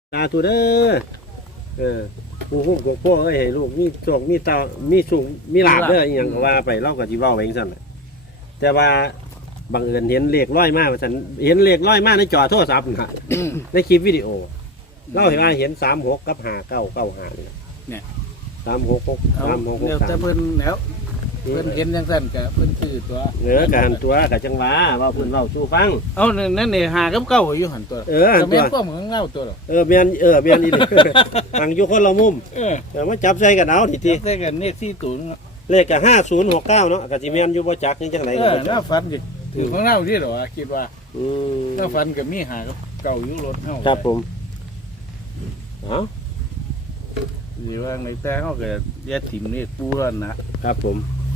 ตาตัวเด้อผู้คุ้มกับพ่อให้ลูกมีโชคมีตามีสูงมีลาบเด้ออีหยังก็ว่าไปเล่ากับที่เว้าไปจังซั่นแหละแต่ว่าบังเอิญเห็นเลขร้อยมาว่าซั่นเห็นเลขร้อยมาในจอโทรศัพท์น่ะในคลิปวิดีโอเล่าเห็นว่าเห็น36กับ5995นี่เนี่ย 366 เดี๋ยวแต่เพิ่นแล้วเพิ่นเห็นจังซั่นก็เพิ่นซื้อตัวการตัวก็จังว่าเพิ่นเว้าสู่ฟังเอานั่นนี่หากับเก้าอยู่หั่นตัวก็แม่นความของเงาตัวหรอแม่นอีนี่ฟังอยู่คนละมุมมาจับใส่กันเอาทีใส่กันเลข4ตัวเลขก็5069เนาะก็สิแม่นอยู่บ่จักจังได๋ก็บ่จักฝันสิถือของเราที่หรอคิดว่าถ้าฝันก็มีหากับเก่าอยู่รถเฮาครับผมสิว่าในแต่เฮาก็อย่าถิ่มนี่ปูร้อนนะครับผม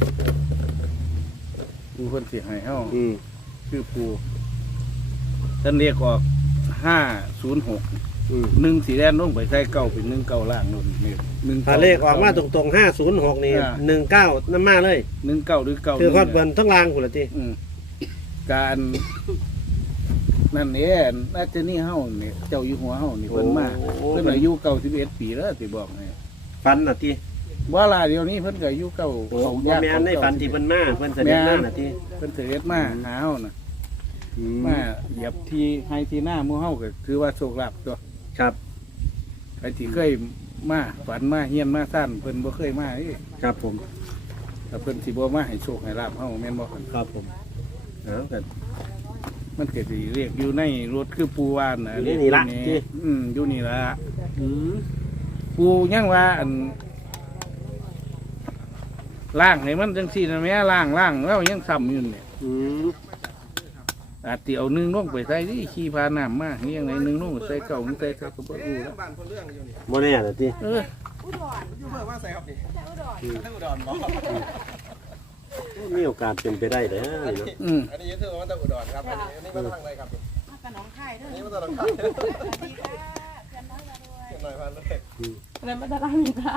ปูเพิ่นสิให้เฮาคือปูท่านเรียกออก506 1สีแดงลงไปใส่เก่าเป็น19ล่างนู่นนี่ 1ถ้าเลขออกมาตรงๆ506นี่19นำมาเลย 19หรือ9 คือฮอดเบิ่นทั้งล่างพุ่นล่ะติการนั่นเองอาจจะนี่เฮานี่เจ้าอยู่หัวเฮานี่เพิ่นมาเพิ่นอายุ91ปีแล้วสิบอกให้ฝันน่ะติว่าล่ะเดี๋ยวนี้เพิ่นก็อายุ9เขาบ่แม่นในฝันที่เพิ่นมาเพิ่นเสด็จมาน่ะติเพิ่นเสด็จมาหาเฮาน่ะมาเหยียบที่ให้ที่หน้าหมู่เฮาก็ถือว่าโชคลาภตัวครับไอ้ที่เคยมาฝันมาเฮียนมาซ่านเพิ่นบ่เคยมาครับผมถ้าเพิ่นสิบ่มาให้โชคให้ลาภเฮาแม่นบ่ครับผมก็มันก็สิเรียกอยู่ในรถคือปูวานน่ะนี่ล่ะอยู่นี่ล่ะปูยังว่าอันล่างให้มันจังซี่นะแม่ล่างแล้วยังซ้ำอยู่เนี่ยอาจสิเอานึงลงไปใส่ที่ขี้พาน้ำมาเฮียงไหนนึงลงใส่เก่าใส่ครับก็บ่รู้แล้วบ่แน่ล่ะติอุดรอยู่เบอร์ว่าใส่ครับนี่อุดรบ่มีโอกาสเป็นไปได้เด้อเนาะอันนี้ถือว่าต้องอุดรครับอันนี้มาทางไหนครับมากับน้องไข่ด้วยนี่มาทางไหนสวัสดีค่ะเพื่อนน้อยมาด้วยเพื่อนน้อยมาด้วยเลยมาตลาดมีค่ะ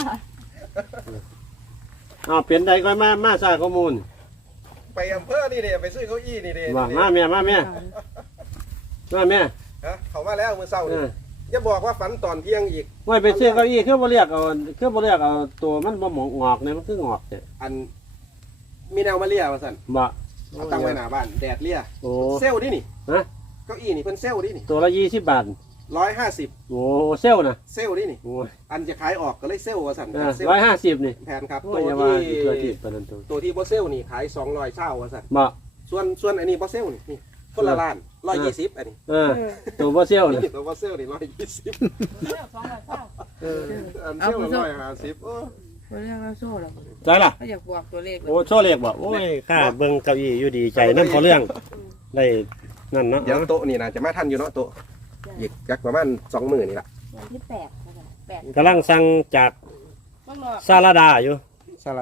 เปลี่ยนใดก็มาทราบข้อมูลไปอำเภอนี่เด้ไปซื้อเก้าอี้นี่เด้มาแม่ฮะเขามาแล้วมื้อเช้านี่อย่าบอกว่าฝันตอนเที่ยงอีกว่าไปซื้อเก้าอี้คือบ่เรียกเอาตัวมันบ่หมองงอกเนี่ยมันคืองอกเนี่ยอันมีแนวมาเลียว่าซั่นบ่ตั้งไว้หน้าบ้านแดดเลียเซลล์ดินี่ฮะเก้าอี้นี่เพิ่นเซลล์ดินี่ตัวละ20 บาท 150 โอ้เซลล์นะเซลล์ดินี่อันจะขายออกก็เลยเซลล์ว่าซั่น 150นี่แผนครับตัวที่บ่เซลล์นี่ขาย200เช้าว่าซั่นบ่ส่วนอันนี้บ่เซลล์นี่คนละล้าน120อันนี้ตัวบ่เซลล์นี่ตัวบ่เซลล์นี่120อันเซลล์150โอ้เรื่องเราโซ่หรอใจล่ะอยากบวกตัวเลขโอ้โซ่เลขบ่โอ้ยข้าเบิ่งเก้าอี้อยู่ดีใจนำเขาเรื่องได้นั่นเนาะเดี๋ยวโต๊ะนี่น่าจะมาทันอยู่เนาะโต๊ะอีกจักประมาณ2มื้อนี่ล่ะวันที่8 กำลังสั่งจากซาลาดาอยู่ซาลา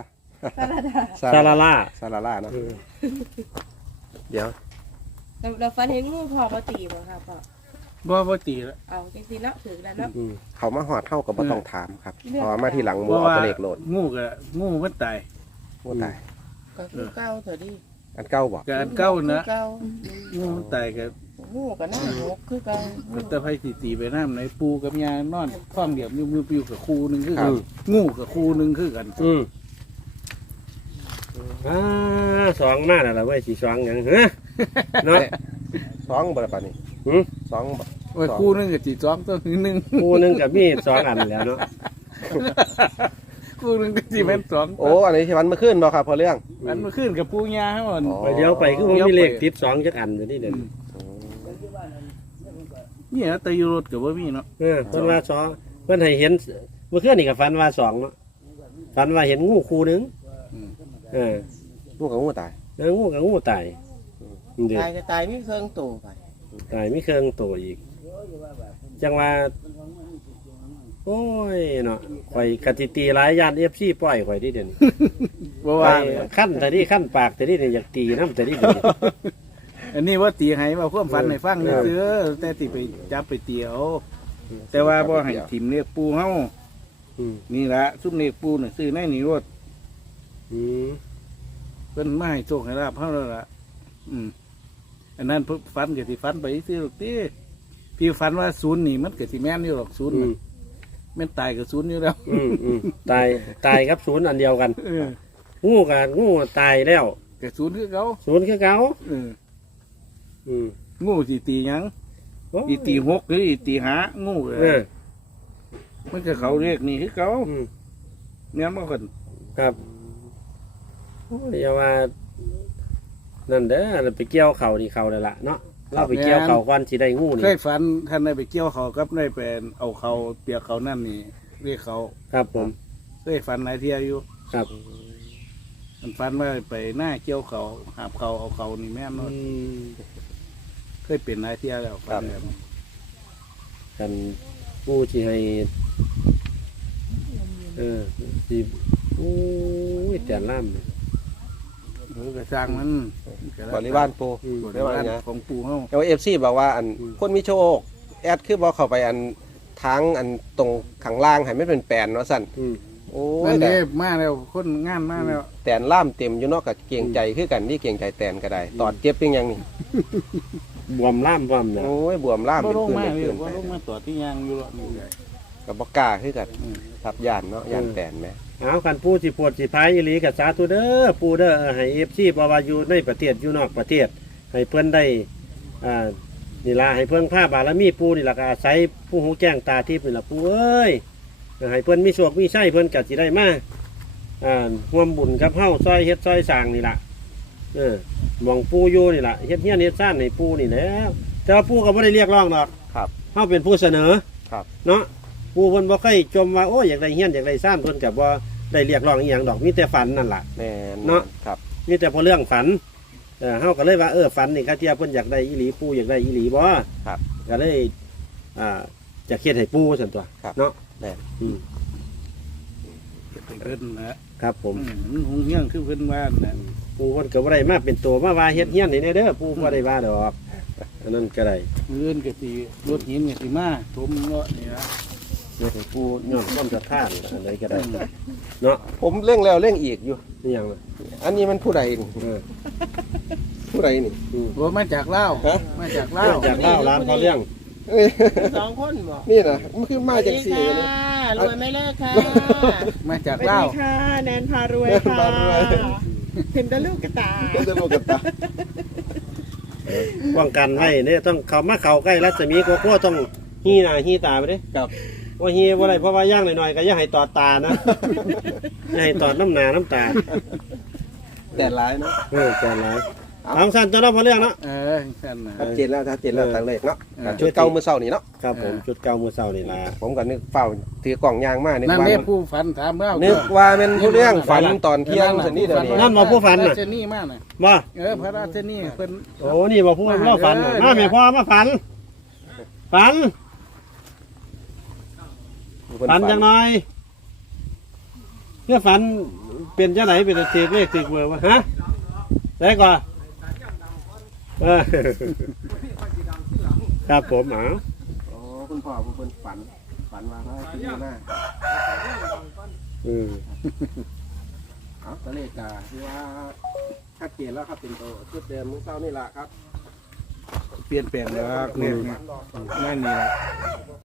เนาะเดี๋ยวเราฟันเห็นงูพอปตีบ่ครับบ่ตีแล้วเอาจริงๆเนาะถือแล้วเนาะเขามาหอดเท่ากับบ่ต้องถามครับพอมาที่หลังหมูเอาตัวเลขโหลดงูมันตายงูตายก็คือเก้าเถอะดิอันเก้าบ่อันเก้านะงูมันตายกับงูกับน้ำหกคือเก้าแต่ไผสิตีไปน้ำไหนปูกับยานอนคล้องเดียบมือปิวกับคู่นึงคือกันงูกับคู่นึงคือกันสองมาแล้วล่ะเว้ยสิ2หยังฮะเนาะ 2บ่ล่ะปานนี้2บ่โอ้ยคู่นึงก็สิ2ตัวนึงคู่นึงก็มี2อันแล้วเนาะคู่นึงก็สิแม่น2 โอ้อันนี้สิวันเมื่อคืนบ่ครับพอเรื่องมันเมื่อคืนกับปูยาเฮาไปเดี๋ยวไปคือบ่มีเลขติด2จักอันอยู่นี่เด้อนี่นะแต่อยู่รถก็บ่มีเนาะเพิ่นว่า2เพิ่นให้เห็นเมื่อคืนนี่ก็ฝันว่า2เนาะฝันว่าเห็นงูคู่นึงงูกับงูตายงูกับงูตายตายก็ตายมีเครื่องตัวไปตายมีเครื่องตัวอีกจังว่าโอ้ยเนาะข่อยกติตีหลายย่าน FC ปล่อยข่อยดิเดี๋ยวนี้บ่ว่าขั้นแต่นี่ขั้นปากแต่นี่อยากตีนำแต่นี่อันนี้ว่าตีให้ว่าความฝันให้ฟังเด้อแต่สิไปจับไปเตียวแต่ว่าบ่ให้ถิ่มเรียกปูเฮานี่ล่ะซุมเรียกปูน่ะซื้อในนี่รถเพิ่นมาให้โชคให้ลาภเฮาแล้วล่ะอันนั้นฟันก็สิฟันไปซื้อลูกติพี่ฝันว่าศูนย์นี่มันเกิดที่แม่นอยู่หรอกศูนย์อืน่ะมแม่นตายกับศูนย์อยู่แล้วตายครับศูนย์อันเดียวกันเอองูตายแล้วกับศูนย์คือเขาศูนย์คือเก่าเอออืมงูสิตีหยังโอ้ยอีตีหกหรืออีตีหางูเอเอออมันก็เขาเรียกนี่คือเขาอืมเนี่ยมันก็ครับโอ้ยอย่าว่านั่นเด้อไปเกี่ยวเขานี่เขาเลยล่ะเนาะเราไปเกี่ยวเขาก่อนสิได้งูนี่เคยฝันท่านได้ไปเกี่ยวเขากับได้เป็นเอาเขาเปียกเขานั่นนี่เรียกเขาครับผมเคยฝันหลายเที่ยอยู่ครับมันฝันว่าไปหน้าเกี่ยวเขาหาบเขาเอาเขานี่แม่นอืเนาะมเคยเป็นหลายเที่ยแล้วฝันแบบนี้กันงูที่ให้ที่โอ้ยแต่ล่ามเลยเออกระสร้างมันบริวารปูบริวารของปู่เฮาแต่ว่าFCบอกว่าอันคนมีโชคแอดคือบ่เข้าไปอันทางอันตรงข้างล่างให้มันเป็นแปลนเนาะสั่นอืมโอ้นั่ยนแต่เด้มาแล้วคนงานมาแล้วแตนล่ามเต็มอยู่เนาะกับเกียงใจคือกันที่เกียงใจแตนก็ได้ตอดเจ็บเป็นยังนี่บวมล่ามบวมนะโอ้ยบวมล่ามบ่เป็นลงปืนมาเป็นเลปืยนบ่ลงมาตัวที่ยางอยู่หรอกนี่เลยกับบ่กล้าคือกันทับยานเนาะยานแตนแหมเอากันปูสิปวดสิพายอีหลีกับสาธุเด้อปูเด้อให้เอฟซีบ่ว่าอยู่ในประเทศอยู่นอกประเทศให้เพื่อนได้นี่ล่ะให้เพื่อนผ้าบารมีปูนี่ล่ะก็อาศัยผู้หูแจ้งตาทิพย์นี่ล่ะปูเอ้ยให้เพื่อนมีโชคมีชัยเพื่อนก็สิได้มาร่วมบุญกับเฮาซอยเฮ็ดซอยสร้างนี่ล่ะมองปูอยู่นี่ล่ะเฮ็ดเฮียนเฮ็ดซ่านให้ปูนี่แหล้วแต่ว่าปูก็บ่ได้เรียกร้องดอกครับเฮาเป็นผู้เสนอครับเนาะผู้เพิ่นบ่เคยจมว่าโอ้ยอยากได้เฮียนอยากได้ซ่านเพิ่นก็บ่ได้เรียกร้องอีหยังดอกมีแต่ฝันนั่นล่ะแม่นเนาะครับมีแต่พอเรื่องฝันเฮาก็เลยว่าฝันนี่กะเทียเพิ่นอยากได้อีหลีปู่อยากได้อีหลีบ่ครับก็เลยจะเฮ็ดให้ปู่ซั่นตัวครับเนาะแม่นอืมเพิ่นนะครับผมมันหงเฮี้ยงคือเพิ่นว่าน่ะปู่เพิ่นก็บ่ได้มาเป็นตัวมาว่าเฮ็ดเฮียนให้แน่เด้อปู่บ่ได้ว่าดอกอันนั้นก็ได้มื้ออื่นก็สิรถหินก็สิมาถมเนาะนี่ล่ะเฮ็ดให้ปู่ย้อนความศรัทธาอันใดก็ได้เนาะผมเร่งแล้วเร่งอีกอยู่นี่หยังล่ะอันนี้มันผู้ใดนี่เออผู้ใดนี่บ่มาจากลาวฮะมาจากลาเรื่องวจากเล่าร้านเขาเรื่องเอ้ยสองคนบอกนี่นะมันคือมาจากสี่สวัสเลยดีค่ะรวยไม่เลิกค่ะมาจากสวัสลาวดีค่ะ แนนพารวยค่ะแนนพารวยเห็นแตะลูกกระตาจะโลกกันตาป้องกันไว้เนี่ยต้องเข้ามาเข้าใกล้รัศมีกลัวต้องฮีหน้าฮีตาไปเด้ครับว่าฮีบ่ได้เพราะว่าย่างหน่อยๆก็อย่าให้ตอดตานะ อย่าให้ตอดน้ำหนาน้ำตาแต่ร้ายเนาะแต่หลายทางสั้นตัวเราพอเรื่องเนาะซั่นน่ะชัดเจนแล้วชัดเจนแล้วทางเลขเนาะเออชุดเก่ามือเศร้านี่เนาะครับผมชุดเก่ามือเศร้านี่ล่ะผมก็นึกเฝ้าถือกล่องยางมานึกนั่นว่าเด้มันผู้ฝันถามเฮานึกว่าเป็นผู้เรื่องฝันตอนเที่ยงสันนี่เดี๋ยวนี้นั่นมาผู้ฝันน่ะน่ะเจนี่มาน่ะว่าพระราชนี่เพิ่นโอ้นี่มาผู้เราฝันน่ะมาแม่พ่อมาฝัน ฝันจังหน่อยเพื่อฝันเป็นจังไหนเป็นเทปเลขติดเบอร์วะฮะได้ก่อนครับผมอ๋อโอ้คุณพ่อผู้เป็นฝันว่าเขาที่นี่มาอืมเอาตัวเลขกาที่ว่าชัดเจนแล้วครับเป็นตัวชุดเดิมมือเศร้านี่แหละครับเปลี่ยนแปลงแล้วเลขนี่นั่นนี่ล่ะ